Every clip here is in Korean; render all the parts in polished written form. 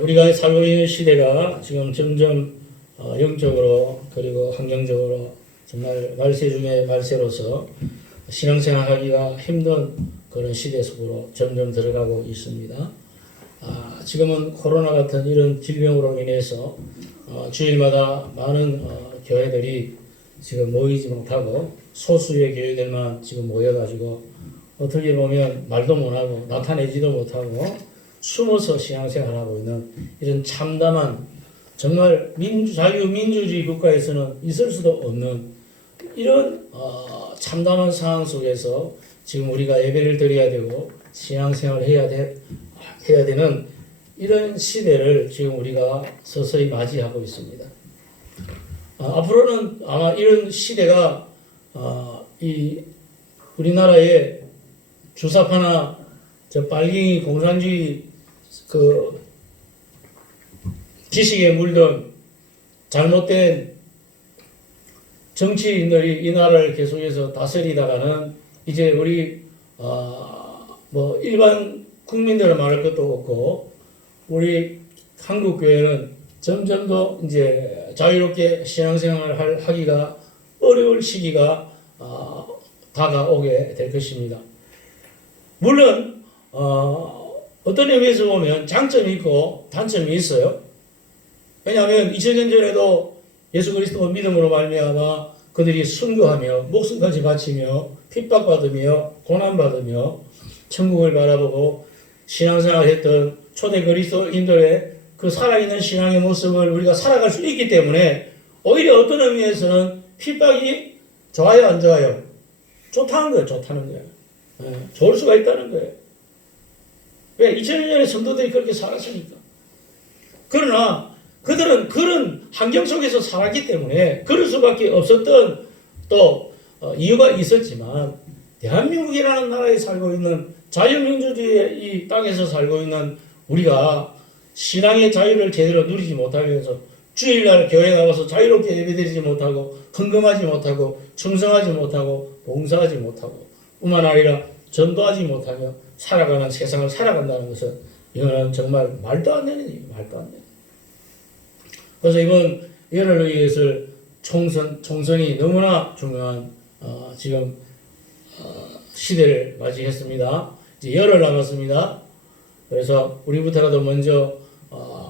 우리가 살고 있는 시대가 지금 점점 영적으로 그리고 환경적으로 정말 말세 중에 말세로서 신앙생활 하기가 힘든 그런 시대 속으로 점점 들어가고 있습니다. 지금은 코로나 같은 이런 질병으로 인해서 주일마다 많은 교회들이 지금 모이지 못하고 소수의 교회들만 지금 모여가지고 어떻게 보면 말도 못하고 나타내지도 못하고 숨어서 신앙생활하고 있는 이런 참담한 정말 자유민주주의 국가에서는 있을 수도 없는 이런 참담한 상황 속에서 지금 우리가 예배를 드려야 되고 신앙생활을 해야 되는 이런 시대를 지금 우리가 서서히 맞이하고 있습니다. 앞으로는 아마 이런 시대가 이 우리나라의 주사파나 저 빨갱이 공산주의 그 지식에 물든 잘못된 정치인들이 이 나라를 계속해서 다스리다가는 이제 우리 뭐 일반 국민들을 말할 것도 없고 우리 한국 교회는 점점 더 이제 자유롭게 신앙생활을 하기가 어려울 시기가 다가오게 될 것입니다. 물론 어떤 의미에서 보면 장점이 있고 단점이 있어요. 왜냐하면 2000년 전에도 예수 그리스도 믿음으로 말미암아 그들이 순교하며 목숨까지 바치며 핍박받으며 고난받으며 천국을 바라보고 신앙생활했던 초대 그리스도인들의 그 살아있는 신앙의 모습을 우리가 살아갈 수 있기 때문에 오히려 어떤 의미에서는 핍박이 좋아요, 안 좋아요? 좋다는 거예요, 좋다는 거예요. 좋을 수가 있다는 거예요. 왜? 2000년 전에 성도들이 그렇게 살았으니까. 그러나 그들은 그런 환경 속에서 살았기 때문에 그럴 수밖에 없었던 또 이유가 있었지만 대한민국이라는 나라에 살고 있는 자유민주주의의 이 땅에서 살고 있는 우리가 신앙의 자유를 제대로 누리지 못하면서 주일날 교회 나가서 자유롭게 예배드리지 못하고 헌금하지 못하고 충성하지 못하고 봉사하지 못하고 뿐만 아니라 전도하지 못하며 살아가는 세상을 살아간다는 것은 이거는 정말 말도 안 되는 얘기예요. 말도 안 되는. 그래서 이번 열흘 의회에서 총선이 너무나 중요한 지금 시대를 맞이했습니다. 이제 열흘 남았습니다. 그래서 우리부터라도 먼저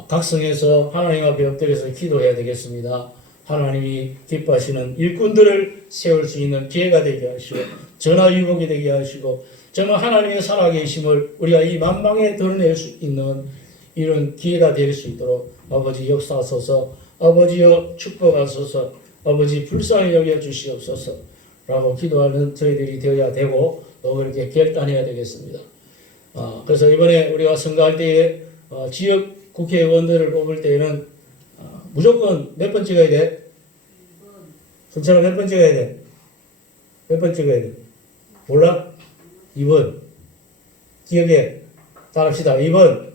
각성해서 하나님 앞에 엎드려서 기도해야 되겠습니다. 하나님이 기뻐하시는 일꾼들을 세울 수 있는 기회가 되게 하시고 전화위복이 되게 하시고 정말 하나님의 살아계심을 우리가 이 만방에 드러낼 수 있는 이런 기회가 될 수 있도록 아버지 역사하소서, 아버지여 축복하소서, 아버지 불쌍히 여겨 주시옵소서 라고 기도하는 저희들이 되어야 되고 또 그렇게 결단해야 되겠습니다. 그래서 이번에 우리가 선거할 때에 지역 국회의원들을 뽑을 때에는 무조건 몇 번 찍어야 돼? 순서가 몇 번 찍어야 돼? 몇 번 찍어야 돼? 몰라? 2번. 기억해. 따라합시다. 2번.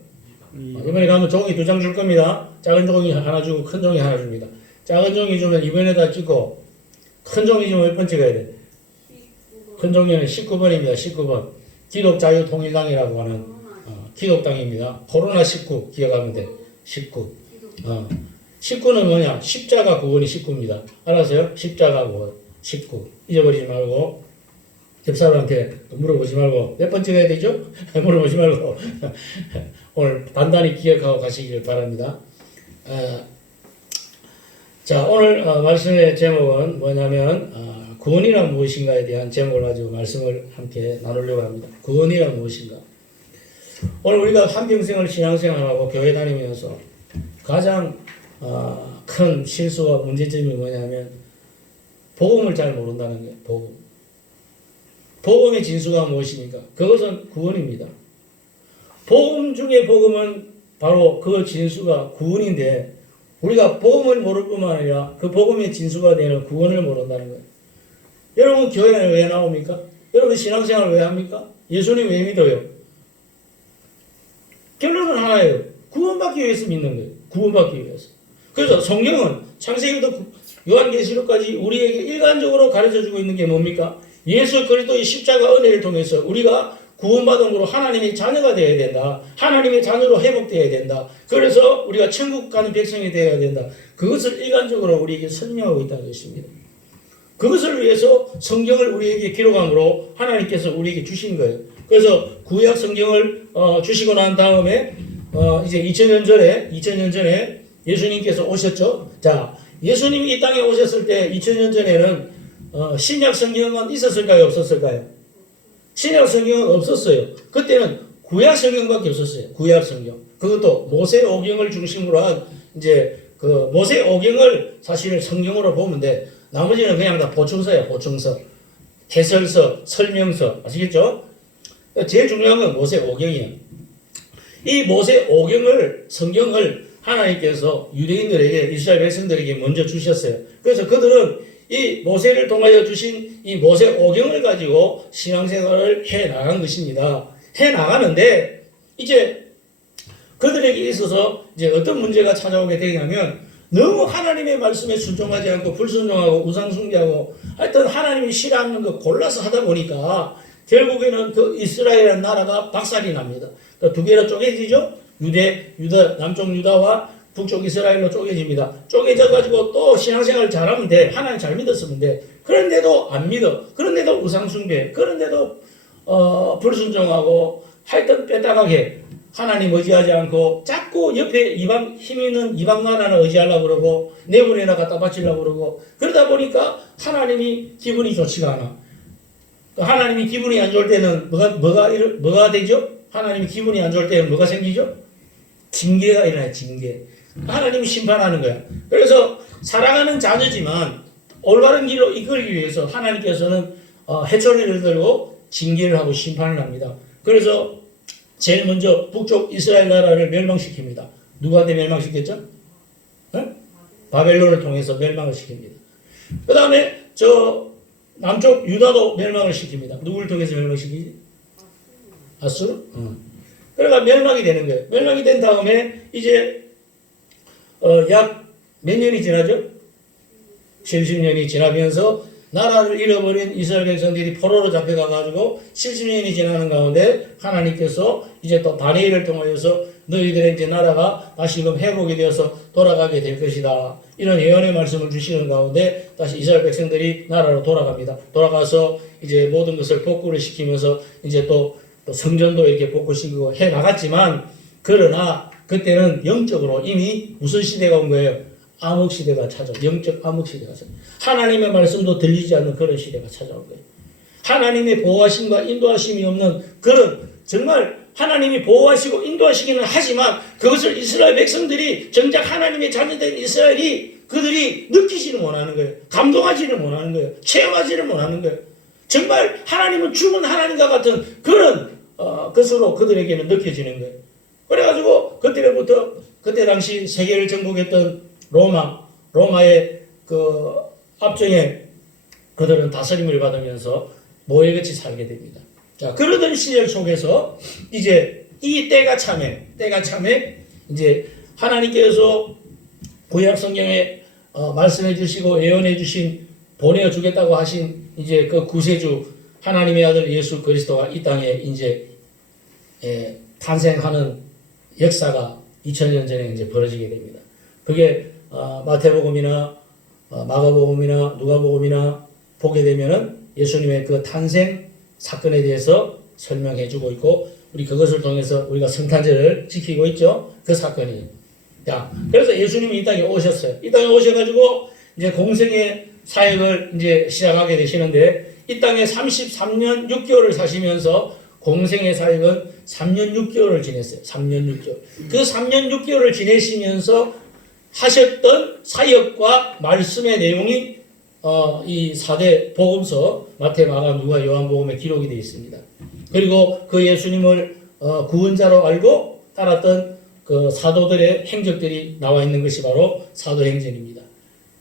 이번에 가면 종이 2장 줄 겁니다. 작은 종이 하나 주고 큰 종이 하나 줍니다. 작은 종이 주면 2번에다 찍고 큰 종이 주면 몇 번 찍어야 돼? 큰 종이는 19번입니다. 19번. 기독자유통일당이라고 하는 기독당입니다. 코로나 19 기억하면 돼. 19. 19는 뭐냐? 십자가 구원이 19입니다. 알았어요? 십자가 구원 19. 잊어버리지 말고 옆 사람한테 물어보지 말고 몇 번 찍어야 되죠? 물어보지 말고 오늘 단단히 기억하고 가시기를 바랍니다. 자, 오늘 말씀의 제목은 뭐냐면 구원이란 무엇인가에 대한 제목을 가지고 말씀을 함께 나누려고 합니다. 구원이란 무엇인가? 오늘 우리가 한평생을 신앙생활하고 교회 다니면서 가장 큰 실수와 문제점이 뭐냐면 복음을 잘 모른다는 거예요. 복음의 진수가 무엇입니까? 그것은 구원입니다. 복음 중에 복음은 바로 그 진수가 구원인데 우리가 복음을 모를 뿐만 아니라 그 복음의 진수가 되는 구원을 모른다는 거예요. 여러분 교회에 왜 나옵니까? 여러분 신앙생활을 왜 합니까? 예수님 왜 믿어요? 결론은 하나예요. 구원받기 위해서 믿는 거예요. 구원받기 위해서. 그래서 성경은 창세기부터 요한계시록까지 우리에게 일관적으로 가르쳐주고 있는 게 뭡니까? 예수 그리스도의 십자가 은혜를 통해서 우리가 구원받음으로 하나님의 자녀가 되어야 된다. 하나님의 자녀로 회복되어야 된다. 그래서 우리가 천국 가는 백성이 되어야 된다. 그것을 일관적으로 우리에게 설명하고 있다는 것입니다. 그것을 위해서 성경을 우리에게 기록함으로 하나님께서 우리에게 주신 거예요. 그래서 구약 성경을 주시고 난 다음에 이제 2000년 전에 예수님께서 오셨죠. 자, 예수님이 이 땅에 오셨을 때 2000년 전에는 신약 성경은 있었을까요? 없었을까요? 신약 성경은 없었어요. 그때는 구약 성경밖에 없었어요. 구약 성경. 그것도 모세 오경을 중심으로 한 이제 그 모세 오경을 사실 성경으로 보면 돼. 나머지는 그냥 다 보충서야, 보충서. 해설서, 설명서. 아시겠죠? 제일 중요한 건 모세 오경이에요. 이 모세 오경을, 성경을 하나님께서 유대인들에게, 이스라엘 백성들에게 먼저 주셨어요. 그래서 그들은 이 모세를 통하여 주신 이 모세 오경을 가지고 신앙생활을 해 나간 것입니다. 해 나가는데 이제 그들에게 있어서 이제 어떤 문제가 찾아오게 되냐면 너무 하나님의 말씀에 순종하지 않고 불순종하고 우상숭배하고 하여튼 하나님이 싫어하는 거 골라서 하다 보니까 결국에는 그 이스라엘이라는 나라가 박살이 납니다. 두 개로 쪼개지죠. 유다, 남쪽 유다와 북쪽 이스라엘로 쪼개집니다. 쪼개져가지고 또 신앙생활 잘하면 돼. 하나님 잘 믿었으면 돼. 그런데도 안 믿어. 그런데도 우상숭배. 그런데도 불순종하고 하여튼 빼딱하게 하나님 의지하지 않고 자꾸 옆에 힘 있는 이방 나라를 의지하려고 그러고 내분에다 갖다 바치려고 그러고 그러다 보니까 하나님이 기분이 좋지가 않아. 하나님이 기분이 안 좋을 때는 뭐가 되죠? 하나님이 기분이 안 좋을 때는 뭐가 생기죠? 징계가 일어나요. 징계. 하나님이 심판하는 거야. 그래서 사랑하는 자녀지만 올바른 길로 이끌기 위해서 하나님께서는 해초리를 들고 징계를 하고 심판을 합니다. 그래서 제일 먼저 북쪽 이스라엘 나라를 멸망시킵니다. 누구한테 멸망시켰죠? 바벨론을 통해서 멸망을 시킵니다. 그 다음에 저 남쪽 유다도 멸망을 시킵니다. 누구를 통해서 멸망시키지? 아수르? 그러니까 멸망이 되는 거예요. 멸망이 된 다음에 이제 약 몇 년이 지나죠? 70년이 지나면서 나라를 잃어버린 이스라엘 백성들이 포로로 잡혀가가지고 70년이 지나는 가운데 하나님께서 이제 또 다니엘을 통하여서 너희들의 이제 나라가 다시금 회복이 되어서 돌아가게 될 것이다. 이런 예언의 말씀을 주시는 가운데 다시 이스라엘 백성들이 나라로 돌아갑니다. 돌아가서 이제 모든 것을 복구를 시키면서 이제 또 성전도 이렇게 복구시키고 해 나갔지만 그러나 그때는 영적으로 이미 무슨 시대가 온 거예요? 암흑 시대가 찾아온 영적 암흑 시대가 찾아온 하나님의 말씀도 들리지 않는 그런 시대가 찾아온 거예요. 하나님의 보호하심과 인도하심이 없는 그런 정말 하나님이 보호하시고 인도하시기는 하지만 그것을 이스라엘 백성들이 정작 하나님의 자녀된 이스라엘이 그들이 느끼지를 못하는 거예요. 감동하지를 못하는 거예요. 체험하지를 못하는 거예요. 정말 하나님은 죽은 하나님과 같은 그런 것으로 그들에게는 느껴지는 거예요. 그래가지고 그때 당시 세계를 정복했던 로마의 그 압정에 그들은 다스림을 받으면서 모일같이 살게 됩니다. 자, 그러던 시절 속에서 이제 이 때가 참에 이제 하나님께서 구약 성경에 말씀해 주시고 예언해 주신 보내어 주겠다고 하신 이제 그 구세주 하나님의 아들 예수 그리스도가 이 땅에 이제 탄생하는 역사가 2000년 전에 이제 벌어지게 됩니다. 그게 마태복음이나 마가복음이나 누가복음이나 보게 되면은 예수님의 그 탄생 사건에 대해서 설명해 주고 있고 우리 그것을 통해서 우리가 성탄절을 지키고 있죠. 그 사건이에요. 자, 그래서 예수님이 이 땅에 오셨어요. 이 땅에 오셔가지고 이제 공생의 사역을 이제 시작하게 되시는데 이 땅에 33년 6개월을 사시면서 공생의 사역은 3년 6개월을 지냈어요. 3년 6개월. 그 3년 6개월을 지내시면서 하셨던 사역과 말씀의 내용이 이 4대 복음서 마태, 마가, 누가, 요한복음에 기록이 되어 있습니다. 그리고 그 예수님을 구원자로 알고 따랐던 그 사도들의 행적들이 나와 있는 것이 바로 사도행전입니다.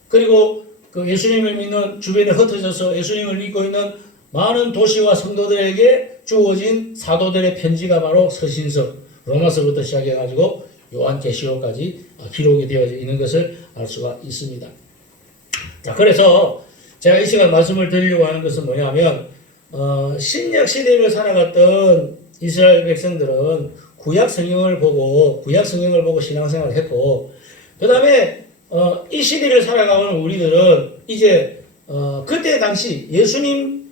그리고 그 예수님을 믿는 주변에 흩어져서 예수님을 믿고 있는 많은 도시와 성도들에게 주어진 사도들의 편지가 바로 서신서, 로마서부터 시작해가지고 요한계시록까지 기록이 되어 있는 것을 알 수가 있습니다. 자, 그래서 제가 이 시간 말씀을 드리려고 하는 것은 뭐냐면, 신약 시대를 살아갔던 이스라엘 백성들은 구약 성경을 보고 신앙생활을 했고, 그 다음에 이 시대를 살아가는 우리들은 이제 그때 당시 예수님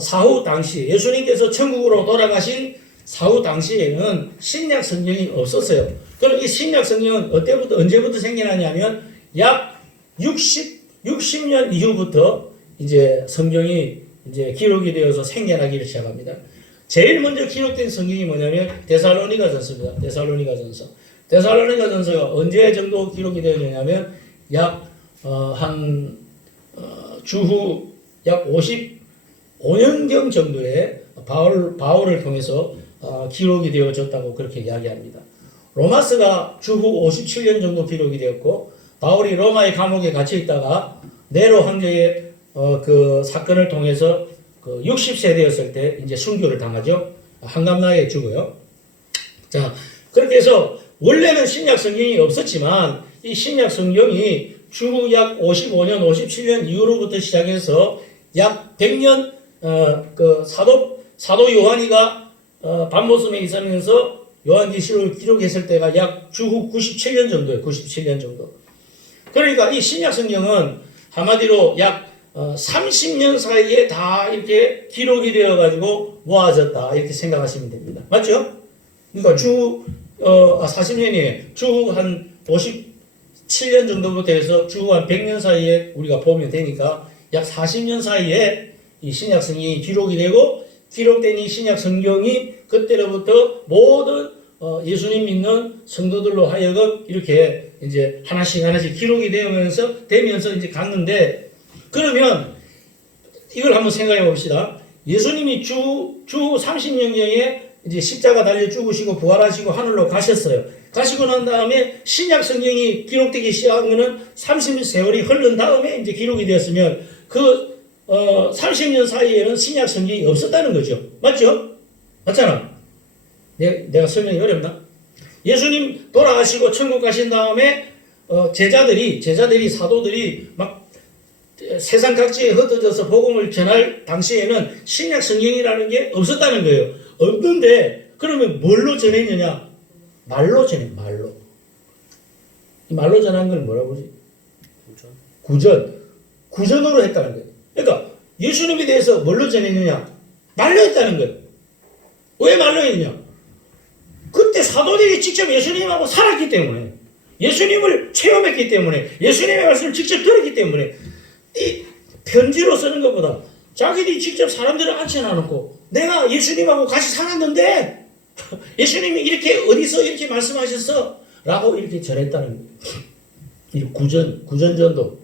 사후 당시 예수님께서 천국으로 돌아가신 사후 당시에는 신약 성경이 없었어요. 그럼 이 신약 성경은 언제부터 생겨나냐면 약 60년 이후부터 이제 성경이 이제 기록이 되어서 생겨나기를 시작합니다. 제일 먼저 기록된 성경이 뭐냐면 데살로니가전서입니다. 데살로니가전서가 언제 정도 기록이 되었냐면 주후 약 55년경 정도에 바울을 통해서 기록이 되어졌다고 그렇게 이야기합니다. 로마서가 주후 57년 정도 기록이 되었고, 바울이 로마의 감옥에 갇혀 있다가 네로 황제의 그 사건을 통해서 그 60세 되었을 때 이제 순교를 당하죠. 한감나에 죽어요. 자, 그렇게 해서 원래는 신약 성경이 없었지만 이 신약 성경이 주후 약 55년, 57년 이후로부터 시작해서 약 100년 그 사도 요한이가 반모섬에 있으면서 요한계시록을 기록했을 때가 약 주후 97년 정도예요. 97년 정도. 그러니까 이 신약 성경은 한마디로 약 30년 사이에 다 이렇게 기록이 되어가지고 모아졌다, 이렇게 생각하시면 됩니다. 맞죠? 그러니까 40년이에요. 주후 한 57년 정도부터 해서 주후 한 100년 사이에 우리가 보면 되니까 약 40년 사이에 이 신약 성경이 기록이 되고, 기록된 이 신약 성경이 그때로부터 모든 예수님 믿는 성도들로 하여금 이렇게 이제 하나씩 기록이 되면서 이제 갔는데, 그러면 이걸 한번 생각해 봅시다. 예수님이 주 30년경에 이제 십자가 달려 죽으시고 부활하시고 하늘로 가셨어요. 가시고 난 다음에 신약 성경이 기록되기 시작한 거는 30년 세월이 흐른 다음에 이제 기록이 되었으면 그 30년 사이에는 신약 성경이 없었다는 거죠. 맞죠? 맞잖아. 내가 설명이 어렵나? 예수님 돌아가시고 천국 가신 다음에 제자들이 사도들이 막 세상 각지에 흩어져서 복음을 전할 당시에는 신약 성경이라는 게 없었다는 거예요. 없는데 그러면 뭘로 전했느냐? 말로 전해. 말로. 이 말로 전한 건 뭐라고 그러지? 구전으로 했다는 거예요. 그러니까 예수님에 대해서 뭘로 전했느냐? 말로 했다는 거예요. 왜 말로 했느냐? 그때 사도들이 직접 예수님하고 살았기 때문에, 예수님을 체험했기 때문에, 예수님의 말씀을 직접 들었기 때문에, 이 편지로 쓰는 것보다 자기들이 직접 사람들을 앉혀놔놓고 내가 예수님하고 같이 살았는데 예수님이 이렇게 어디서 이렇게 말씀하셨어? 라고 이렇게 전했다는 거예요. 이 구전전도.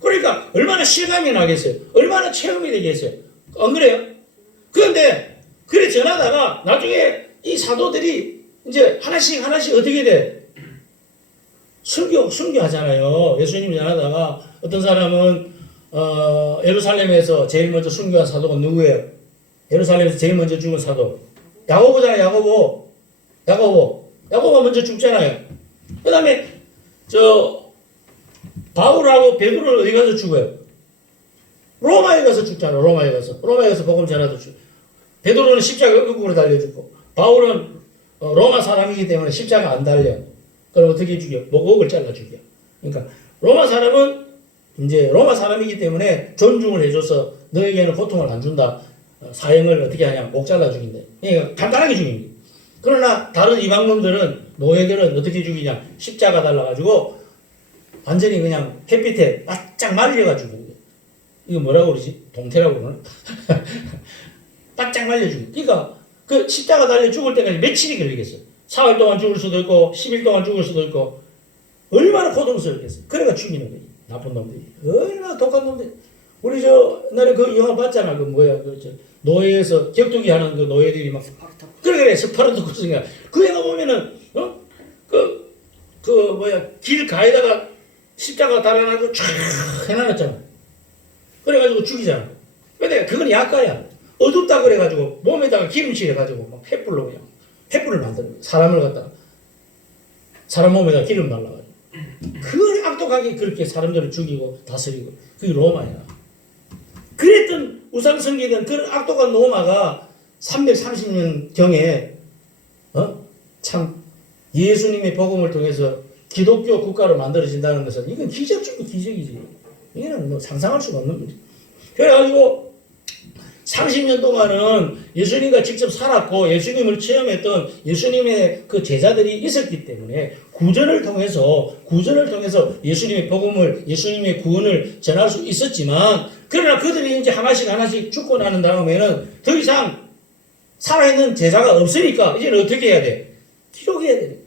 그러니까 얼마나 실감이 나겠어요? 얼마나 체험이 되겠어요? 안 그래요? 그런데 그래 전하다가 나중에 이 사도들이 이제 하나씩 어떻게 돼? 순교하잖아요. 예수님 전하다가 어떤 사람은 예루살렘에서 제일 먼저 순교한 사도가 누구예요? 예루살렘에서 제일 먼저 죽은 사도 야고보잖아요. 야고보 먼저 죽잖아요. 그 다음에 바울하고 베드로는 어디 가서 죽어요? 로마에 가서 죽잖아요. 로마에 가서 복음 전하도 죽. 베드로는 십자가 거꾸로 달려 죽고, 바울은 로마 사람이기 때문에 십자가 안 달려. 그럼 어떻게 죽여? 목을 잘라 죽여. 그러니까 로마 사람이기 때문에 존중을 해줘서 너에게는 고통을 안 준다. 사형을 어떻게 하냐? 목 잘라 죽인대. 그러니까 간단하게 죽인 거예요. 그러나 다른 이방놈들은, 노예들은 어떻게 죽이냐? 십자가 달라가지고 완전히 그냥 햇빛에 바짝 말려가지고. 이거 뭐라고 그러지? 동태라고 그러나? 바짝 말려 죽인. 그러니까 그 십자가 달려 죽을 때까지 며칠이 걸리겠어요. 4일 동안 죽을 수도 있고 10일 동안 죽을 수도 있고, 얼마나 고통스럽겠어요. 그래가 죽이는 거지. 나쁜 놈들이. 얼마나 독한 놈들. 우리 옛날에 그 영화 봤잖아. 노예에서 격투기 하는 그 노예들이 막 그래 스파르타쿠스인가. 그 영화 보면은 길 가에다가 십자가 달아나고 쫙 해놔놨잖아. 그래가지고 죽이잖아. 근데 그건 약가야. 어둡다 그래가지고 몸에다가 기름칠 해가지고 막 횃불을 만드는 거야. 사람을 갖다가 사람 몸에다 기름 발라가지고 그 악독하게 그렇게 사람들을 죽이고 다스리고, 그게 로마야. 그랬던 우상 섬기던 그런 악독한 로마가 330년경에 참 예수님의 복음을 통해서 기독교 국가로 만들어진다는 것은 이건 기적 중의 기적이지. 이거는 뭐 상상할 수가 없는 거지. 그래가지고 30년 동안은 예수님과 직접 살았고 예수님을 체험했던 예수님의 그 제자들이 있었기 때문에 구전을 통해서 예수님의 복음을, 예수님의 구원을 전할 수 있었지만, 그러나 그들이 이제 하나씩 죽고 나는 다음에는 더 이상 살아있는 제자가 없으니까 이제는 어떻게 해야 돼? 기록해야 돼.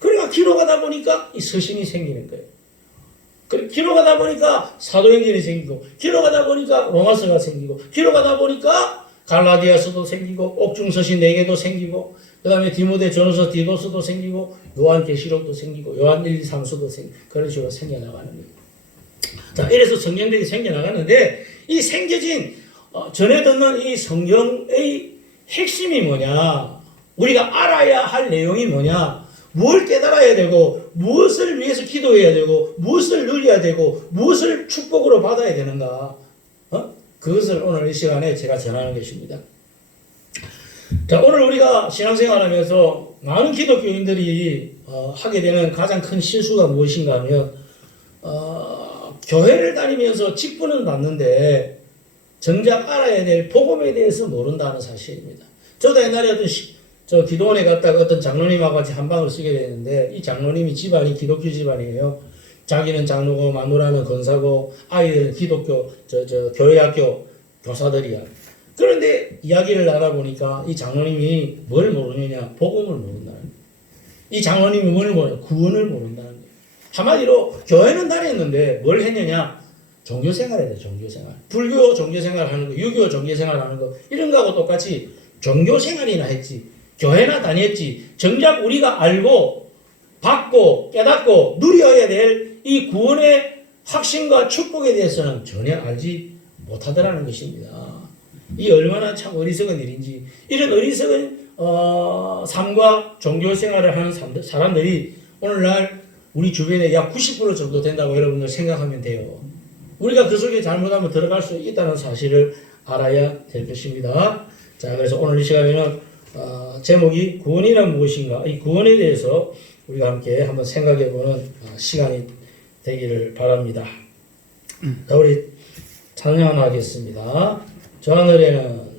그러니까 기록하다 보니까 이 서신이 생기는 거예요. 기록하다 보니까 사도행전이 생기고, 기록하다 보니까 로마서가 생기고, 기록하다 보니까 갈라디아서도 생기고, 옥중서신 4개도 생기고, 그 다음에 디모데 전후서 디도서도 생기고, 요한계시록도 생기고, 요한 1, 2, 3서도 생기고, 그런 식으로 생겨나가는 거예요. 자, 이래서 성경들이 생겨나가는데, 이 생겨진, 전에 듣는 이 성경의 핵심이 뭐냐, 우리가 알아야 할 내용이 뭐냐, 뭘 깨달아야 되고, 무엇을 위해서 기도해야 되고, 무엇을 누려야 되고, 무엇을 축복으로 받아야 되는가, 그것을 오늘 이 시간에 제가 전하는 것입니다. 자, 오늘 우리가 신앙생활 하면서 많은 기독교인들이 하게 되는 가장 큰 실수가 무엇인가 하면, 교회를 다니면서 직분은 받는데 정작 알아야 될 복음에 대해서 모른다는 사실입니다. 저도 옛날에 저 기도원에 갔다가 어떤 장로님하고 같이 한 방을 쓰게 되는데, 이 장로님이 집안이 기독교 집안이에요. 자기는 장로고 마누라는 권사고 아이들은 기독교 교회학교 교사들이야. 그런데 이야기를 나눠보니까 이 장로님이 뭘 모르느냐, 복음을 모른다는 거예요. 이 장로님이 뭘 모르냐, 구원을 모른다는 거예요. 한마디로 교회는 다녔는데 뭘 했느냐, 종교생활 해야 돼. 종교생활. 불교 종교생활 하는 거, 유교 종교생활 하는 거, 이런 거하고 똑같이 종교생활이나 했지, 교회나 다녔지, 정작 우리가 알고 받고 깨닫고 누려야 될 이 구원의 확신과 축복에 대해서는 전혀 알지 못하더라는 것입니다. 이 얼마나 참 어리석은 일인지. 이런 어리석은 삶과 종교생활을 하는 사람들이 오늘날 우리 주변에 약 90% 정도 된다고 여러분들 생각하면 돼요. 우리가 그 속에 잘못하면 들어갈 수 있다는 사실을 알아야 될 것입니다. 자, 그래서 오늘 이 시간에는 제목이 구원이란 무엇인가, 이 구원에 대해서 우리가 함께 한번 생각해보는 시간이 되기를 바랍니다. 자, 우리 찬양 하나 하겠습니다. 저 하늘에는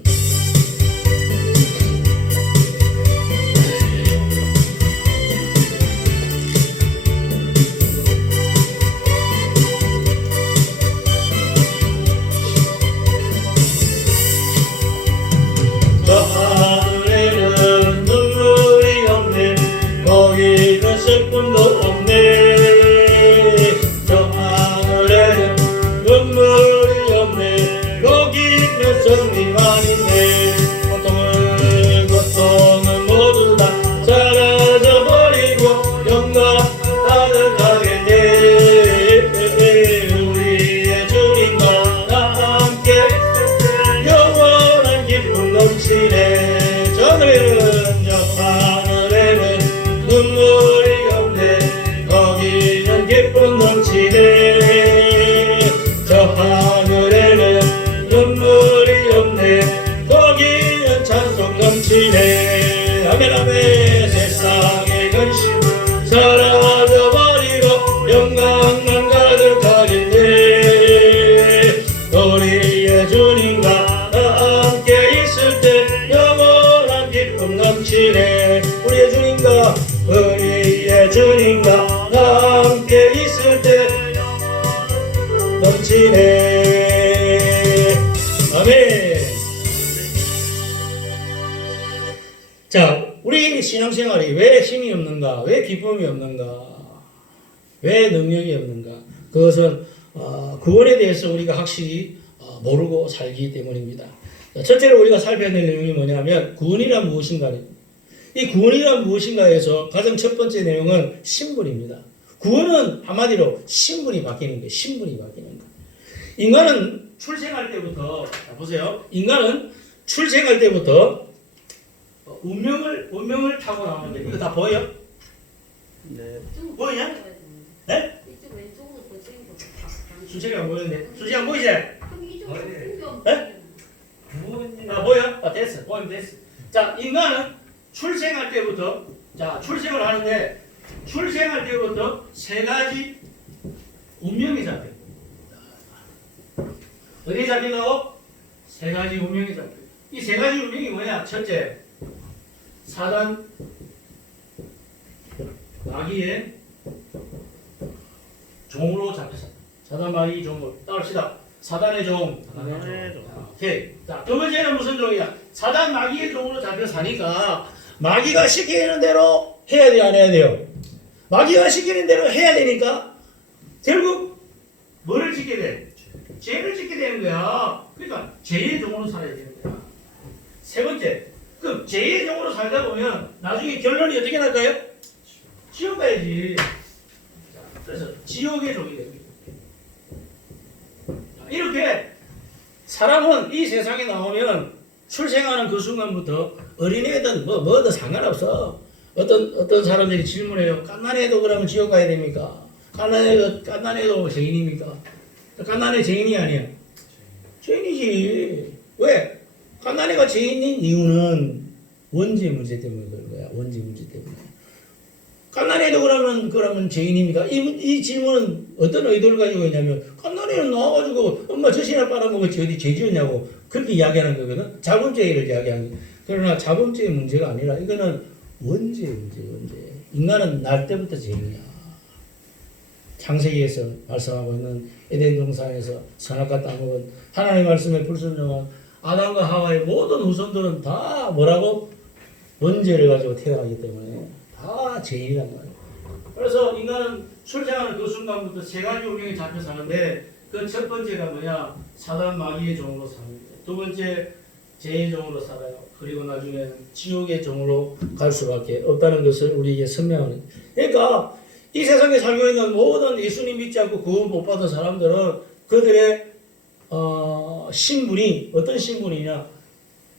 슬픔도 없네. 저 하늘에는 눈물이 없네. 거기는 승리만 있네. 고통은 모두 다 사라져버리고 영광 가득하겠네. 우리의 주님과 나 함께 영원한 기쁨 넘치네. 저 하늘에는 눈물이 기쁨 넘치네. 저 하늘에는 눈물이 없네. 거기는 찬송 넘치네. 아멘 아멘. 세상의 근심 사라져버리고 영광만 가득하겠네. 우리의 주님과 나 함께 있을 때 영원한 기쁨 넘치네. 우리의 주님과 함께 있을 때 넘치네. 아멘. 자, 우리 신앙생활이 왜 힘이 없는가, 왜 기쁨이 없는가, 왜 능력이 없는가, 그것은 구원에 대해서 우리가 확실히 모르고 살기 때문입니다. 첫째로 우리가 살펴야 될 내용이 뭐냐면 구원이란 무엇인가. 이 구원이란 무엇인가에서 가장 첫 번째 내용은 신분입니다. 구원은 한마디로 신분이 바뀌는 거예요. 신분이 바뀌는 거예요. 인간은 출생할 때부터, 보세요. 인간은 출생할 때부터 운명을 타고 나오는데, 이거 다 보여요? 네. 보이냐? 네? 이쪽 왼쪽으로 더 찍은 거. 수식이 안 보이는데. 수식이 안 보이지? 그럼 이쪽 네? 보여? 됐어. 보이면 됐어. 자, 인간은 출생할 때부터, 자, 출생을 하는데, 출생할 때부터 세 가지 운명이 잡혀. 어디에 잡힌다고? 세 가지 운명이 잡혀. 이 세 가지 운명이 뭐냐? 첫째, 사단 마귀의 종으로 잡혔어. 사단 마귀 종으로. 따릅시다. 사단의 종. 사단의 종. 오케이. 자, 두 번째는 무슨 종이야? 사단 마귀의 종으로 잡혀 사니까 마귀가 시키는 대로 해야 돼요, 안 해야 돼요? 마귀가 시키는 대로 해야 되니까 결국 뭐를 지게 돼? 죄를 짓게 되는 거야. 그러니까 죄의 종으로 살아야 되는 거야. 세 번째, 그 죄의 종으로 살다 보면 나중에 결론이 어떻게 날까요? 지옥 가야지. 그래서 지옥의 종이 됩니다. 이렇게 사람은 이 세상에 나오면 출생하는 그 순간부터 어린애든 뭐든 상관없어. 어떤 사람들이 질문해요. 갓난애도 그러면 지옥 가야 됩니까? 갓난애도 죄인입니까? 갓난애 죄인이 아니야. 죄인이지. 왜? 갓난애가 죄인인 이유는 원죄 문제 때문에 그런 거야. 원죄 문제 때문에. 갓난애도 그러면 죄인입니까? 이 질문은 어떤 의도를 가지고 있냐면, 갓난애는 나와가지고 엄마 젖이나 빨아먹었지 어디 죄 지었냐고 그렇게 이야기하는 거거든. 자본주의를 이야기하는 거야. 그러나 자본주의 문제가 아니라 이거는 원죄 문제, 원죄. 인간은 날 때부터 죄인이야. 창세기에서 말씀하고 있는 에덴 동산에서 선악과 따먹은 하나님의 말씀에 불순종한 아담과 하와의 모든 후손들은 다 뭐라고? 원죄를 가지고 태어나기 때문에 다 죄인이란 말이야. 그래서 인간은 출생하는 그 순간부터 세 가지 운명이 잡혀 사는데 그 첫 번째가 뭐냐? 사단 마귀의 종으로 삽니다. 두 번째 죄의 종으로 살아요. 그리고 나중에는 지옥의 종으로 갈 수밖에 없다는 것을 우리에게 설명하는. 그러니까 이 세상에 살고 있는 모든 예수님 믿지 않고 구원 못 받은 사람들은 그들의 신분이 어떤 신분이냐?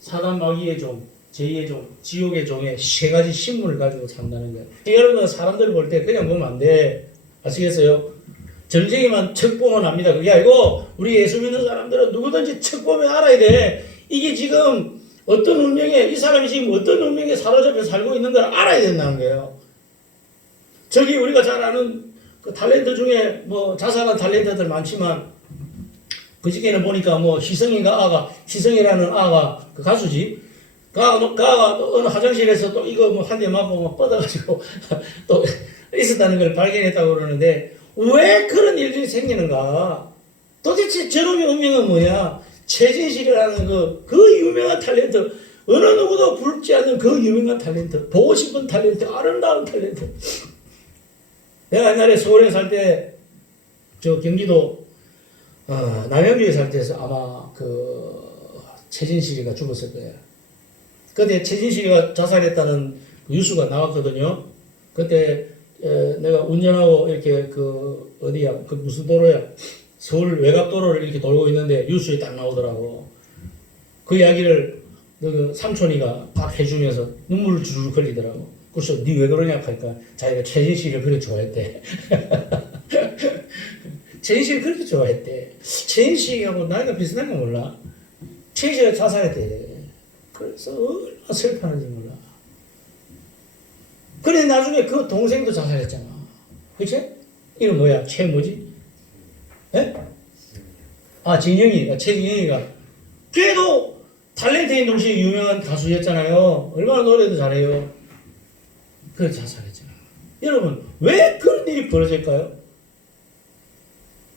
사단 마귀의 종, 죄의 종, 지옥의 종의 세 가지 신분을 가지고 산다는 거예요. 여러분 사람들 볼 때 그냥 보면 안 돼. 아시겠어요? 전쟁이만 척 보면 압니다. 그게 아니고 우리 예수 믿는 사람들은 누구든지 척 보면 알아야 돼. 이게 지금 어떤 운명에 이 사람이 지금 어떤 운명에 사로잡혀 살고 있는 걸 알아야 된다는 거예요. 저기 우리가 잘 아는 그 탤런트 중에 뭐 자살한 탤런트들 많지만 그저께는 보니까 뭐 희성이라는 아가 그 가수지. 가가 어느 화장실에서 또 이거 뭐 한 대 맞고 뭐 뻗어가지고 또 있었다는 걸 발견했다고 그러는데 왜 그런 일들이 생기는가? 도대체 저놈의 운명은 뭐냐? 최진실이라는 그 유명한 탤런트, 어느 누구도 부럽지 않는 그 유명한 탤런트, 보고 싶은 탤런트, 아름다운 탤런트. 내가 옛날에 서울에 살 때, 저 경기도, 남양주에 살 때에서 아마 최진실이가 죽었을 거예요. 그때 최진실이가 자살했다는 뉴스가 나왔거든요. 그때, 내가 운전하고 이렇게 어디야, 무슨 도로야? 서울 외곽도로를 이렇게 돌고 있는데 뉴스에 딱 나오더라고. 그 이야기를 삼촌이가 딱 해주면서 눈물을 주르륵 흘리더라고. 그래서 니 왜 그러냐 하니까 자기가 최진실을 그렇게 좋아했대. 최진실을 그렇게 좋아했대. 최진실하고 나이가 비슷한 거 몰라. 최진실이 자살했대. 그래서 얼마나 슬퍼하는지 몰라. 그래 나중에 그 동생도 자살했잖아. 그치? 이름 뭐야? 뭐지? 예? 최진영이가. 걔도 탤런트인 동시에 유명한 가수였잖아요. 얼마나 노래도 잘해요. 그래 자살했잖아. 여러분 왜 그런 일이 벌어질까요?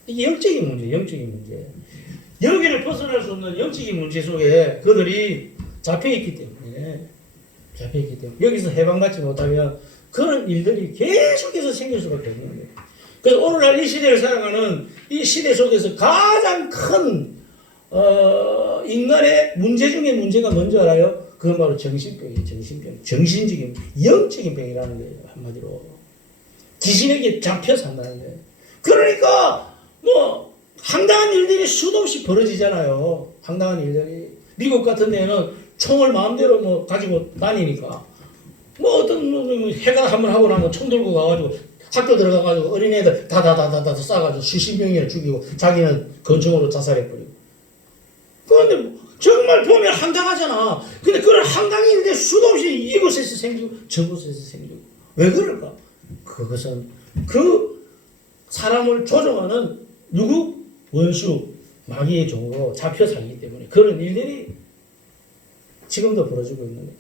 이게 영적인 문제. 여기를 벗어날 수 없는 영적인 문제 속에 그들이 잡혀있기 때문에 여기서 해방받지 못하면 그런 일들이 계속해서 생길 수밖에 없는 거예요. 그래서 오늘날 이 시대를 살아가는 이 시대 속에서 가장 큰 인간의 문제 중에 문제가 뭔지 알아요? 그건 바로 정신병이에요. 정신적인 영적인 병이라는 거예요. 한마디로 귀신에게 잡혀 산다는 거예요. 그러니까 뭐 황당한 일들이 수도 없이 벌어지잖아요. 황당한 일들이. 미국 같은 데는 총을 마음대로 뭐 가지고 다니니까 뭐 어떤 해가 한번 하고 나면 총 들고 가가지고 학교 들어가가지고 어린애들 다다다다다 쏴가지고 수십 명이나 죽이고 자기는 건총으로 자살해버리고. 그런데 정말 보면 황당하잖아. 근데 그런 황당인데 수도 없이 이곳에서 생기고 저곳에서 생기고. 왜 그럴까? 그것은 그 사람을 조종하는 누구? 원수, 마귀의 종으로 잡혀 살기 때문에 그런 일들이 지금도 벌어지고 있는 거예요.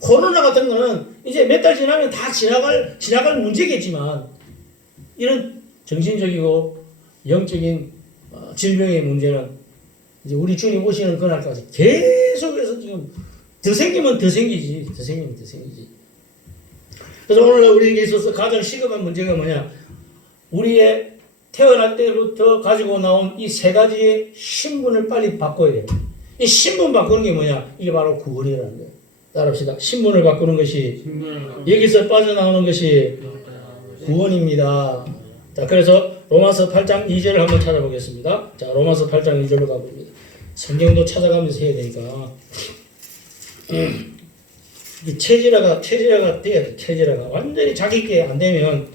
코로나 같은 거는 이제 몇 달 지나면 다 지나갈 문제겠지만 이런 정신적이고 영적인 질병의 문제는 이제 우리 주님 오시는 그날까지 계속해서 지금 더 생기면 더 생기지. 그래서 오늘날 우리에게 있어서 가장 시급한 문제가 뭐냐? 우리의 태어날 때부터 가지고 나온 이 세 가지의 신분을 빨리 바꿔야 돼요. 이 신분 바꾸는 게 뭐냐? 이게 바로 구원이라는 거예요. 따라합시다. 신분을 바꾸는 것이 여기서 빠져나오는 것이 구원입니다. 자, 그래서 로마서 8장 2절을 한번 찾아보겠습니다. 자, 로마서 8장 2절로 가봅니다. 성경도 찾아가면서 해야 되니까. 이 체질화가 돼야 돼. 체질화가 완전히 자기께 안 되면,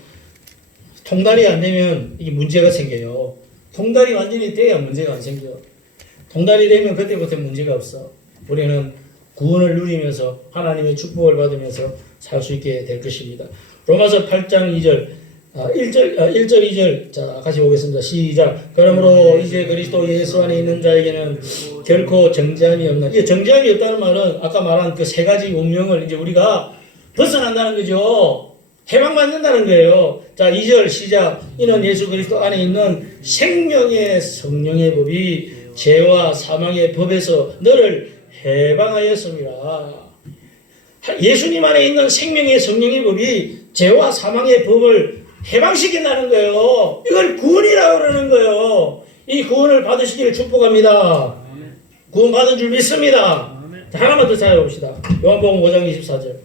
통달이 안 되면 이게 문제가 생겨요. 통달이 완전히 돼야 문제가 안 생겨요. 통달이 되면 그때부터 문제가 없어. 우리는 구원을 누리면서 하나님의 축복을 받으면서 살 수 있게 될 것입니다. 로마서 8장 2절, 1절, 2절, 자, 같이 보겠습니다. 시작. 그러므로 이제 그리스도 예수 안에 있는 자에게는 결코 정죄함이 없는, 이 정죄함이 없다는 말은 아까 말한 그 세 가지 운명을 이제 우리가 벗어난다는 거죠. 해방받는다는 거예요. 자, 2절 시작. 이는 예수 그리스도 안에 있는 생명의 성령의 법이 죄와 사망의 법에서 너를 해방하였습니다. 예수님 안에 있는 생명의 성령의 법이 죄와 사망의 법을 해방시킨다는 거예요. 이걸 구원이라고 그러는 거예요. 이 구원을 받으시기를 축복합니다. 구원 받은 줄 믿습니다. 자, 하나만 더 찾아봅시다. 요한복음 5장 24절.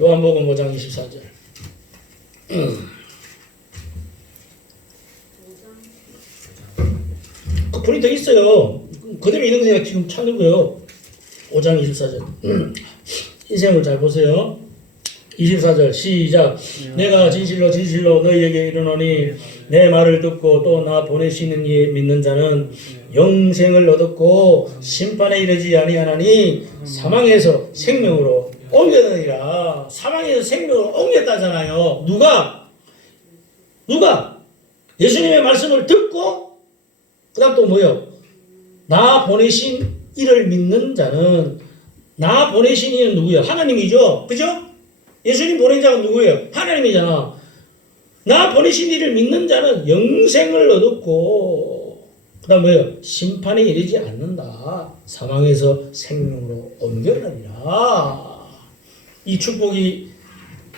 요한복음 5장 24절. 그 프린터 있어요. 그대로 있는 거 제가 지금 찾는 거예요. 5장 24절. 인생을 잘 보세요. 24절 시작. 내가 진실로 너희에게 이르노니 내 말을 듣고 또 나 보내시는 이에 믿는 자는 영생을 얻었고 심판에 이르지 아니하나니 사망에서 생명으로 옮겼느니라. 사망에서 생명으로 옮겼다잖아요. 누가? 예수님의 말씀을 듣고 그 다음 또 뭐요? 나 보내신 이를 믿는 자는, 나 보내신 이는 누구예요? 하나님이죠. 그죠? 예수님 보낸 자가 누구예요? 하나님이잖아. 나 보내신 이를 믿는 자는 영생을 얻었고 그 다음 뭐예요? 심판에 이르지 않는다. 사망에서 생명으로 옮겨가리라. 이 축복이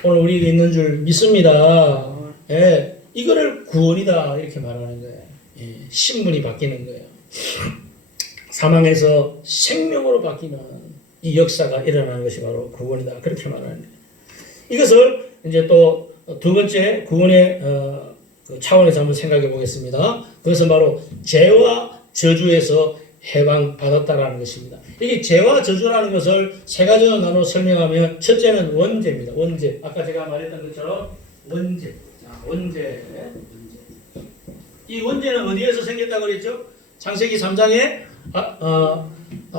오늘 우리에게 있는 줄 믿습니다. 예, 이거를 구원이다 이렇게 말하는 거예요. 예, 신분이 바뀌는 거예요. 사망에서 생명으로 바뀌는 이 역사가 일어나는 것이 바로 구원이다. 그렇게 말하는 거예요. 이것을 이제 또 두 번째 구원의 그 차원에서 한번 생각해 보겠습니다. 그것은 바로 죄와 저주에서 해방받았다라는 것입니다. 이게 죄와 저주라는 것을 세 가지로 나눠 설명하면 첫째는 원죄입니다. 원죄. 아까 제가 말했던 것처럼 원죄. 자, 원죄. 이 원죄는 어디에서 생겼다고 그랬죠? 창세기 3장에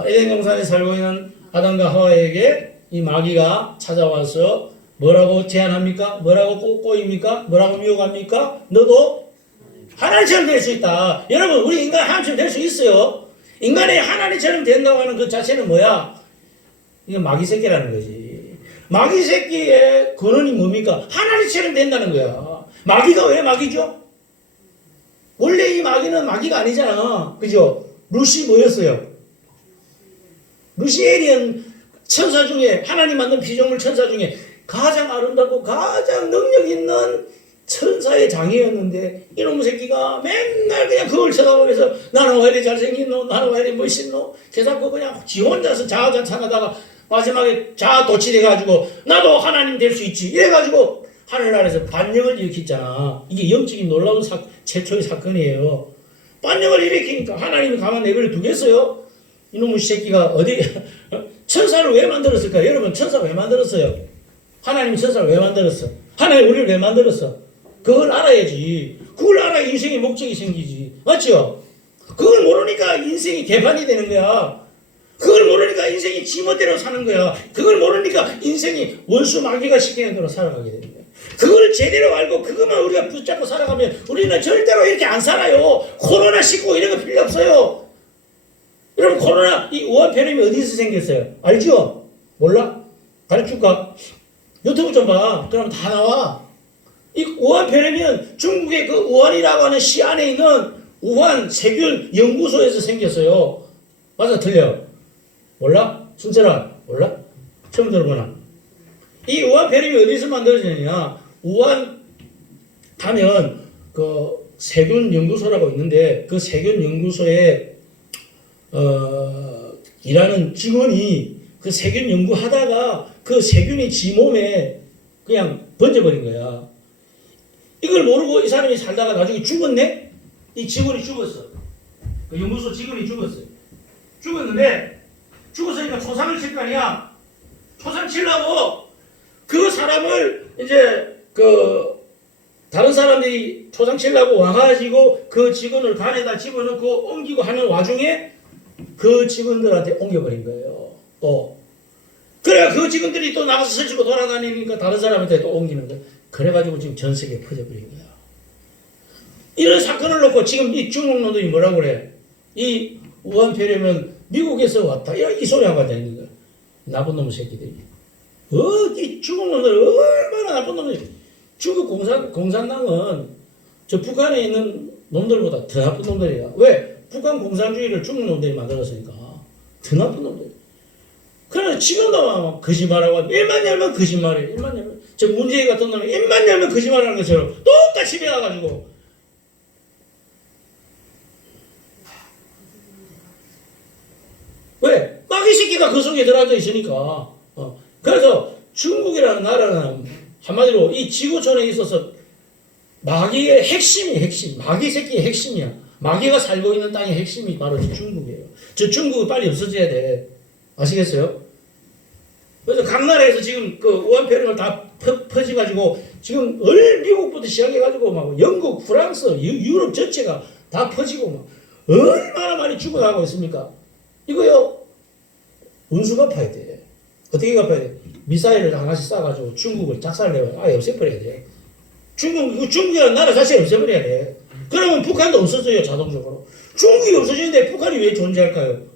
에덴 동산에 살고 있는 아담과 하와에게 이 마귀가 찾아와서 뭐라고 제안합니까? 뭐라고 꼬입니까? 뭐라고 미혹합니까? 너도 하나님처럼 될 수 있다. 여러분, 우리 인간 하나님처럼 될 수 있어요. 인간이 하나님처럼 된다고 하는 그 자체는 뭐야? 이건 마귀 새끼라는 거지. 마귀 새끼의 근원이 뭡니까? 하나님처럼 된다는 거야. 마귀가 왜 마귀죠? 원래 이 마귀는 마귀가 아니잖아. 그죠? 루시 뭐였어요? 루시엘이언 천사 중에, 하나님 만든 피조물 천사 중에 가장 아름답고 가장 능력 있는 천사의 장이었는데 이놈의 새끼가 맨날 그냥 그걸 쳐다보면서 나는 왜 이리 잘생긴 놈, 나는 왜 이리 멋있노? 계속 그냥 지 혼자서 자아자찬하다가 마지막에 자아도취돼가지고 나도 하나님 될 수 있지 이래가지고 하늘나라에서 반역을 일으켰잖아. 이게 영적인 놀라운 최초의 사건이에요. 반역을 일으키니까 하나님이 가만 내버려 두겠어요? 이놈의 새끼가 어디 천사를 왜 만들었을까? 여러분, 천사 왜 만들었어요? 하나님이 천사를 왜 만들었어? 하나님 우리를 왜 만들었어? 그걸 알아야지. 그걸 알아야 인생의 목적이 생기지. 맞죠? 그걸 모르니까 인생이 개판이 되는 거야. 그걸 모르니까 인생이 지멋대로 사는 거야. 그걸 모르니까 인생이 원수 마귀가 시키는 대로 살아가게 되는 거야. 그걸 제대로 알고 그것만 우리가 붙잡고 살아가면 우리는 절대로 이렇게 안 살아요. 코로나19 이런 거 필요 없어요. 여러분 코로나 이 우한폐렴이 어디서 생겼어요? 알죠? 몰라? 가르쳐줄까? 유튜브 좀 봐. 그럼 다 나와. 이 우한폐렴은 중국의 그 우한이라고 하는 시 안에 있는 우한 세균 연구소에서 생겼어요. 맞아 틀려? 몰라? 순철아 몰라? 처음 들어보나? 이 우한폐렴이 어디서 만들어지느냐? 우한 하면 그 세균 연구소라고 있는데 그 세균 연구소에 일하는 직원이 그 세균 연구하다가 그 세균이 지 몸에 그냥 번져버린 거야. 이걸 모르고 이 사람이 살다가 나중에 죽었네? 이 직원이 죽었어. 그 연구소 직원이 죽었어요. 죽었는데 죽었으니까 초상을 칠 거 아니야. 초상 치려고 그 사람을 이제 그 다른 사람들이 초상 치려고 와가지고 그 직원을 간에다 집어넣고 옮기고 하는 와중에 그 직원들한테 옮겨버린 거예요. 그래 그 직원들이 또 나가서 설치고 돌아다니니까 다른 사람한테 또 옮기는 거예요. 그래가지고 지금 전 세계에 퍼져버린 거야. 이런 사건을 놓고 지금 이 중국 놈들이 뭐라고 그래? 이 우한폐렴은 미국에서 왔다. 이 소리 하고 앉아있는 거야. 나쁜 놈 새끼들이. 이 중국 놈들 얼마나 나쁜 놈들이. 중국 공산당은 저 북한에 있는 놈들보다 더 나쁜 놈들이야. 왜? 북한 공산주의를 중국 놈들이 만들었으니까. 더 나쁜 놈들. 그러나 지금도 막 거짓말하고 입만 열면 거짓말해. 입만 열면. 저 문재인 같은 놈이 입만 열면 거짓말하는 것처럼 똑같이 배워가지고 왜? 마귀 새끼가 그 속에 들어앉아 있으니까. 그래서 중국이라는 나라는 한마디로 이 지구촌에 있어서 마귀의 핵심이 핵심. 마귀 새끼의 핵심이야. 마귀가 살고 있는 땅의 핵심이 바로 중국이에요. 저 중국이 빨리 없어져야 돼. 아시겠어요? 그래서 각 나라에서 지금 그 우한폐렴을 다 퍼지가지고 지금 미국부터 시작해가지고 막 영국, 프랑스, 유럽 전체가 다 퍼지고 막 얼마나 많이 죽어나가고 있습니까? 이거요, 운수 갚아야 돼. 어떻게 갚아야 돼? 미사일을 하나씩 쏴가지고 중국을 작살내고 아예 없애버려야 돼. 중국이라는 나라 자체를 없애버려야 돼. 그러면 북한도 없어져요, 자동적으로. 중국이 없어지는데 북한이 왜 존재할까요?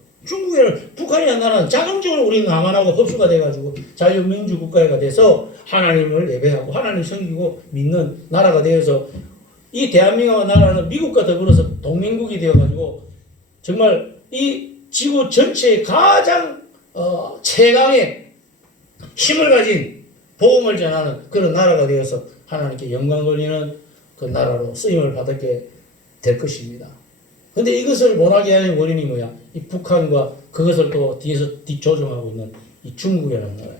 북한이라는 나라는 자동적으로 우리는 남한하고 흡수가 돼가지고 자유민주 국가가 돼서 하나님을 예배하고 하나님 섬기고 믿는 나라가 되어서 이 대한민국 나라는 미국과 더불어서 동맹국이 되어가지고 정말 이 지구 전체에 가장 최강의 힘을 가진 복음을 전하는 그런 나라가 되어서 하나님께 영광 돌리는 그 나라로 쓰임을 받게 될 것입니다. 근데 이것을 못하게 하는 원인이 뭐야? 이 북한과 그것을 또 뒤에서 뒷조종하고 있는 이 중국이라는 나라예요.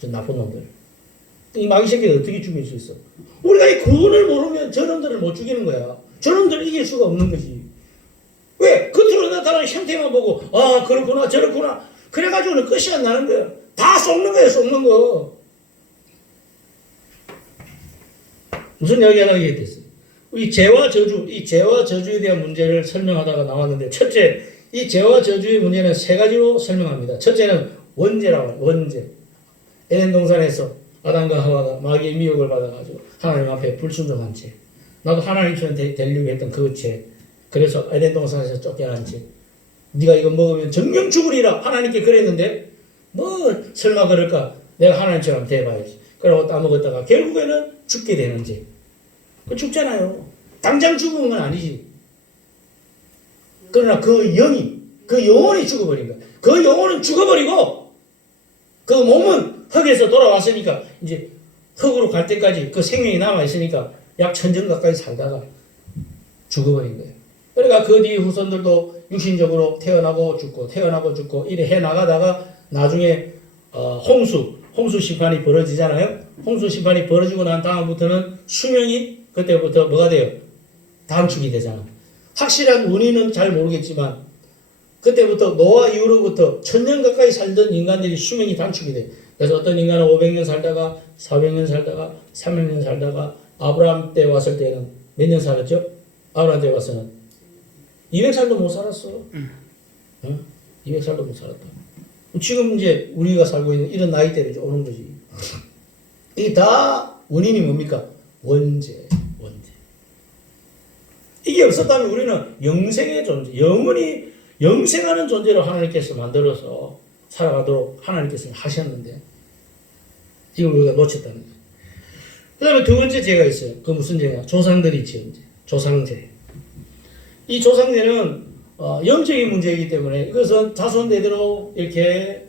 저 나쁜 놈들. 이 마귀 새끼를 어떻게 죽일 수 있어? 우리가 이 구원을 모르면 저놈들을 못 죽이는 거야. 저놈들을 이길 수가 없는 거지. 왜? 겉으로 나타나는 형태만 보고 아 그렇구나 저렇구나 그래가지고는 끝이 안 나는 거야. 다 속는 거야 속는 거. 무슨 이야기 하나 하겠겠어요? 이 죄와 저주에 대한 문제를 설명하다가 나왔는데 첫째, 이 죄와 저주의 문제는 세 가지로 설명합니다. 첫째는 원죄라고 해요. 원죄. 에덴 동산에서 아담과 하와가 마귀의 미혹을 받아가지고 하나님 앞에 불순종한 죄. 나도 하나님처럼 되려고 했던 그 죄. 그래서 에덴 동산에서 쫓겨난 죄. 네가 이거 먹으면 정령 죽으리라 하나님께 그랬는데 뭐 설마 그럴까? 내가 하나님처럼 돼봐야지. 그러고 따먹었다가 결국에는 죽게 되는 죄. 그 죽잖아요. 당장 죽은 건 아니지. 그러나 그 영혼이 죽어버린 거야. 그 영혼은 죽어버리고 그 몸은 흙에서 돌아왔으니까 이제 흙으로 갈 때까지 그 생명이 남아있으니까 약 1000년 가까이 살다가 죽어버린 거예요. 그러니까 그 뒤에 후손들도 육신적으로 태어나고 죽고 이래 해나가다가 나중에 홍수 심판이 벌어지잖아요. 홍수 심판이 벌어지고 난 다음부터는 수명이 그때부터 뭐가 돼요? 단축이 되잖아. 확실한 원인은 잘 모르겠지만 그때부터 노아 이후로부터 1000년 가까이 살던 인간들이 수명이 단축이 돼. 그래서 어떤 인간은 500년 살다가 400년 살다가 300년 살다가 아브라함 때 왔을 때는 몇 년 살았죠? 아브라함 때 와서는 200살도 못 살았어. 응? 200살도 못 살았다. 지금 이제 우리가 살고 있는 이런 나이대로 이제 오는 거지. 이게 다 원인이 뭡니까? 원죄. 이게 없었다면 우리는 영생의 존재, 영원히 영생하는 존재로 하나님께서 만들어서 살아가도록 하나님께서 하셨는데 이걸 우리가 놓쳤다는 거예요. 그 다음에 두 번째 죄가 있어요. 그 무슨 죄냐? 조상들이 지은 죄. 조상죄. 이 조상죄는 영적인 문제이기 때문에 이것은 자손대대로 이렇게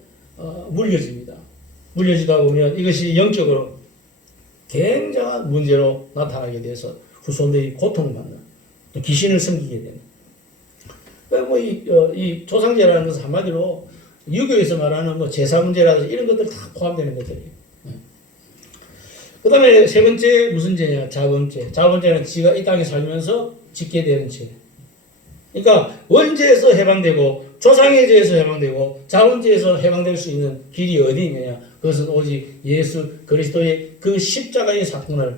물려집니다. 물려지다 보면 이것이 영적으로 굉장한 문제로 나타나게 돼서 후손들이 고통을 받는, 또 귀신을 섬기게 되는. 이 조상죄라는 것은 한마디로 유교에서 말하는 뭐 제사 문제라든지 이런 것들 다 포함되는 것들이에요. 그 다음에 세 번째 무슨 죄냐? 자범죄. 자범죄는 지가 이 땅에 살면서 짓게 되는 죄. 그러니까 원죄에서 해방되고 조상의 죄에서 해방되고 자범죄에서 해방될 수 있는 길이 어디 있느냐? 그것은 오직 예수 그리스도의 그 십자가의 사건을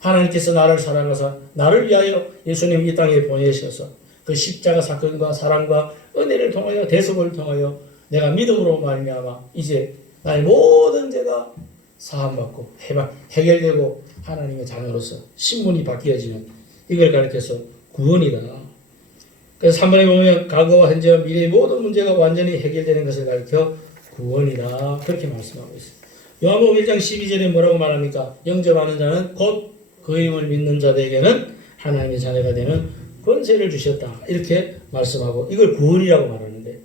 하나님께서 나를 사랑하사 나를 위하여 예수님 이 땅에 보내셔서 그 십자가 사건과 사랑과 은혜를 통하여 대속을 통하여 내가 믿음으로 말미암아 이제 나의 모든 죄가 사함받고 해결되고 하나님의 자녀로서 신분이 바뀌어지는 이걸 가르쳐서 구원이다. 그래서 3번에 보면 과거와 현재와 미래의 모든 문제가 완전히 해결되는 것을 가르쳐 구원이다. 그렇게 말씀하고 있습니다. 요한복음 1장 12절에 뭐라고 말합니까? 영접하는 자는 곧 그 이름을 믿는 자들에게는 하나님의 자녀가 되는 권세를 주셨다. 이렇게 말씀하고 이걸 구원이라고 말하는데,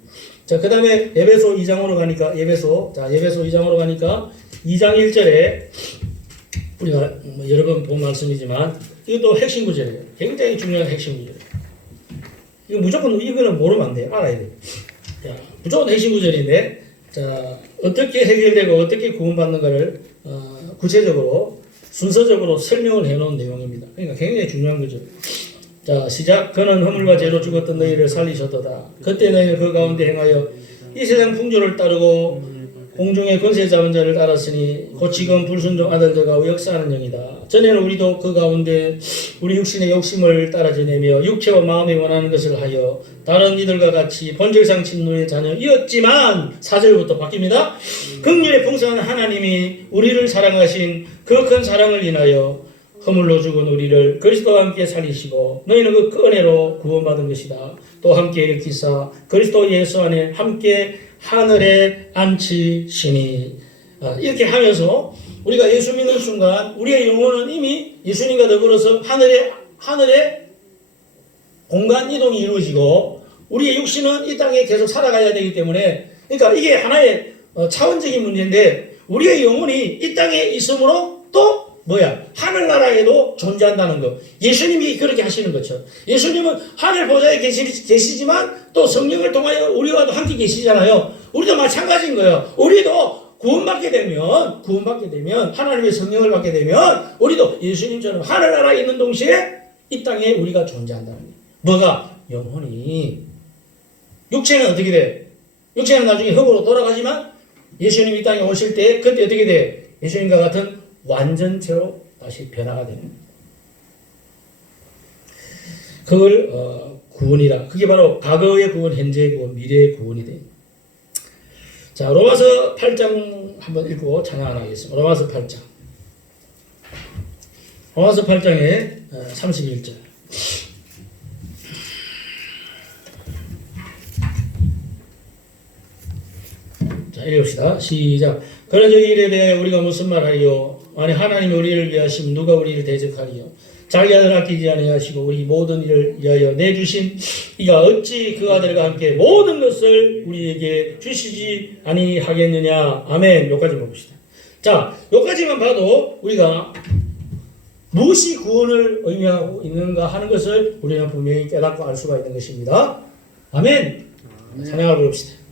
자, 그 다음에 에베소 2장으로 가니까 에베소 2장으로 가니까 2장 1절에 우리가 여러 번 본 말씀이지만 이것도 핵심 구절이에요. 굉장히 중요한 핵심 구절. 이거 무조건 이거는 모르면 안 돼요. 알아야 돼요. 자, 무조건 핵심 구절인데, 자, 어떻게 해결되고 어떻게 구원받는가를 구체적으로 순서적으로 설명을 해놓은 내용입니다. 그러니까 굉장히 중요한 거죠. 자, 시작. 그는 허물과 죄로 죽었던 너희를 살리셨도다. 그때 너희는 그 가운데 행하여 이 세상 풍조를 따르고 공중의 권세 잡은 자를 따랐으니 곧 지금 불순종 아들들과 역사하는 영이다. 전에는 우리도 그 가운데 우리 육신의 욕심을 따라 지내며 육체와 마음이 원하는 것을 하여 다른 이들과 같이 본질상 진노의 자녀이었지만 4절부터 바뀝니다. 긍휼의 풍성한 하나님이 우리를 사랑하신 그 큰 사랑을 인하여 허물로 죽은 우리를 그리스도와 함께 살리시고 너희는 그 은혜로 구원받은 것이다. 또 함께 일으키사 그리스도 예수 안에 함께 하늘에 앉히시니. 이렇게 하면서 우리가 예수 믿는 순간 우리의 영혼은 이미 예수님과 더불어서 하늘에 공간 이동이 이루어지고 우리의 육신은 이 땅에 계속 살아가야 되기 때문에, 그러니까 이게 하나의 차원적인 문제인데 우리의 영혼이 이 땅에 있으므로 또 하늘나라에도 존재한다는 거. 예수님이 그렇게 하시는 것처럼. 예수님은 하늘 보좌에 계시지만 또 성령을 통하여 우리와도 함께 계시잖아요. 우리도 마찬가지인 거예요. 우리도 구원받게 되면 하나님의 성령을 받게 되면 우리도 예수님처럼 하늘나라에 있는 동시에 이 땅에 우리가 존재한다는 거예요. 뭐가? 영혼이. 육체는 어떻게 돼? 육체는 나중에 흙으로 돌아가지만 예수님이 이 땅에 오실 때 그때 어떻게 돼? 예수님과 같은 완전체로 다시 변화가 되는 겁니다. 그걸 구원이라. 그게 바로 과거의 구원, 현재의 구원, 미래의 구원이 돼요. 자, 로마서 8장 한번 읽고 찬양 하나 하겠습니다. 로마서 8장. 로마서 8장에 31절. 자, 읽읍시다. 시작. 그러저 이 일에 대하여 우리가 무슨 말하리요? 만약 하나님이 우리를 위하시면 누가 우리를 대적하리요? 자기 아들 아끼지 아니하시고 우리 모든 일을 위하여 내주신 이가 어찌 그 아들과 함께 모든 것을 우리에게 주시지 아니하겠느냐. 아멘. 여기까지만 봅시다. 자, 여기까지만 봐도 우리가 무엇이 구원을 의미하고 있는가 하는 것을 우리는 분명히 깨닫고 알 수가 있는 것입니다. 아멘. 찬양을 부릅시다.